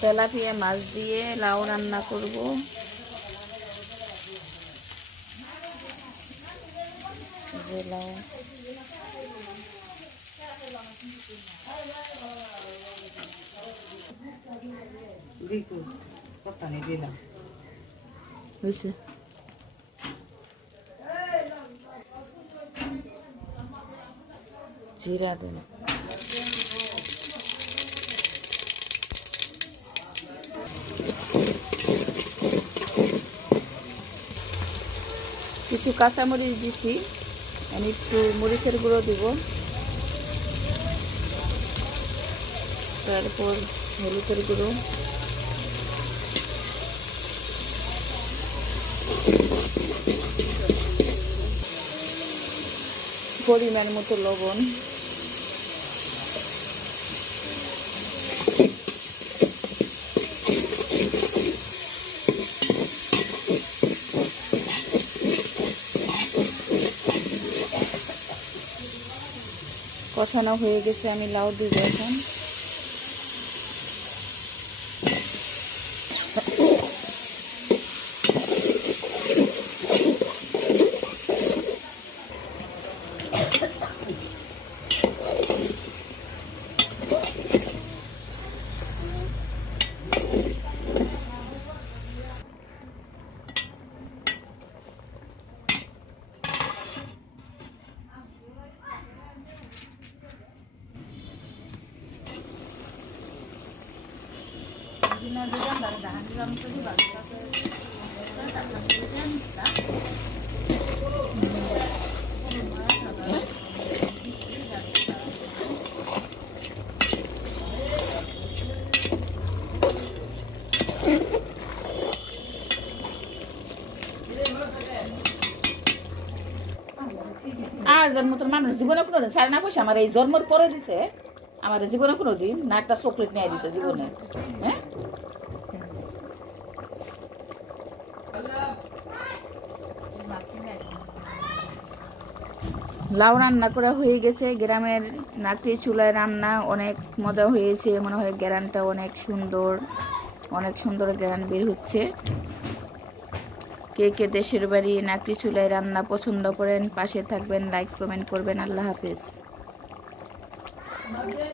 Tilapia মাছ দিয়ে লাউ রান্না করব। যে লাউ হয়েছে, জিরা দেন। কিছু কাঁচামরিচ দিছি, আমি একটু মরিচের গুঁড়ো দিব, তারপর হলুদের গুঁড়ো, পরিমাণ মতো লবণ, কষানো হয়ে গেছে, আমি লাউ দিব এখন। আর জন্মতর মানুষ জীবনে কোনোদিন সাড়ে না পয়সা আমার এই জন্মের পরে দিছে, আমার জীবনে কোনোদিন না একটা চকলেট নিয়ে দিছে জীবনে। হ্যাঁ, লাউ রান্না করা হয়ে গেছে। গ্রামের নাকড়ি চুলায় রান্না অনেক মজা হয়েছে, মনে হয় গ্রানটা অনেক সুন্দর, অনেক সুন্দর গ্রান বের হচ্ছে। কে কে দেশের বাড়ি নাকড়ি চুলায় রান্না পছন্দ করেন পাশে থাকবেন, লাইক কমেন্ট করবেন। আল্লাহ হাফেজ।